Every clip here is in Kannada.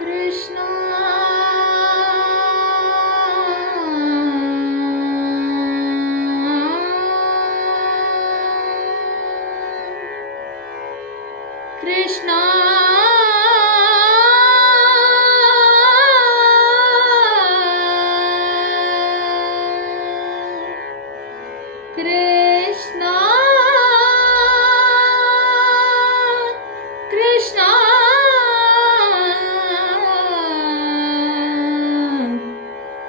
कृष्ण। कृष्ण। कृष्ण।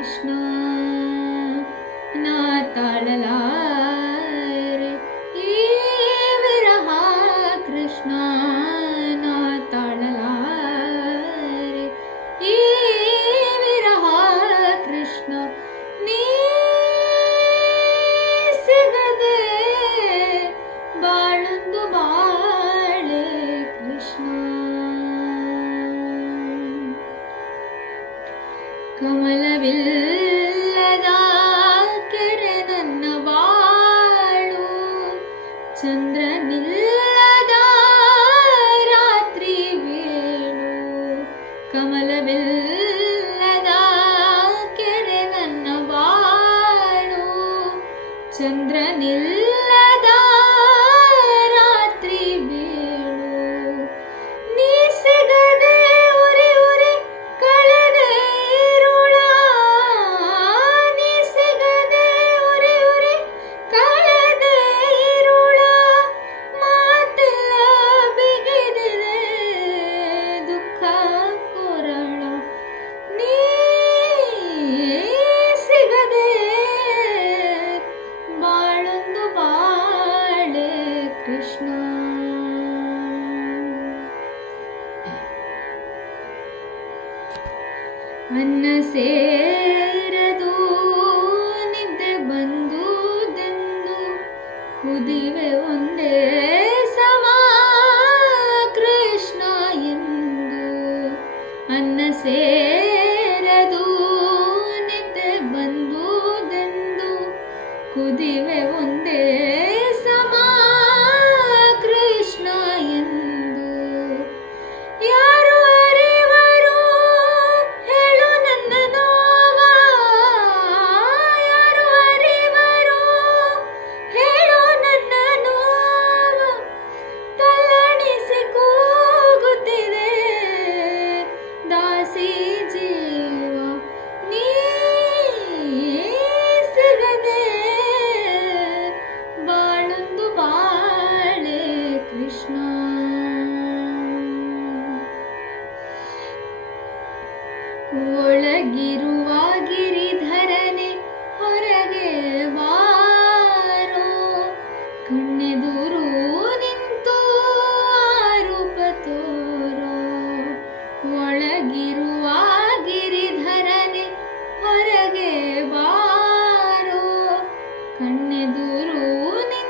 कृष्ण नाताडला कृष्णा। ಚೆಲ್ಲದ ಕೆರೆವನ್ನ ಬಾಳು. ಚಂದ್ರನಿಲ್ಲ ಅನ್ನ ಸೇರದು ನಿದ್ದೆ ಬಂದುದನ್ನು ಕುದಿವೆ ಒಂದೇ ಸಮ ಕೃಷ್ಣ ಎಂದು. ಅನ್ನ ಸೇ ಒಳಗಿರುವ ಗಿರಿಧರನೆ ಹೊರಗೆ ಬಾರೋ. ಕಣ್ಣೆದುರು ನಿಂತು ಆರೂಪ ತೋರೋ. ಒಳಗಿರುವ ಗಿರಿಧರನೆ ಹೊರಗೆ ಬಾರೋ. ಕಣ್ಣೆದುರು ನಿಂತು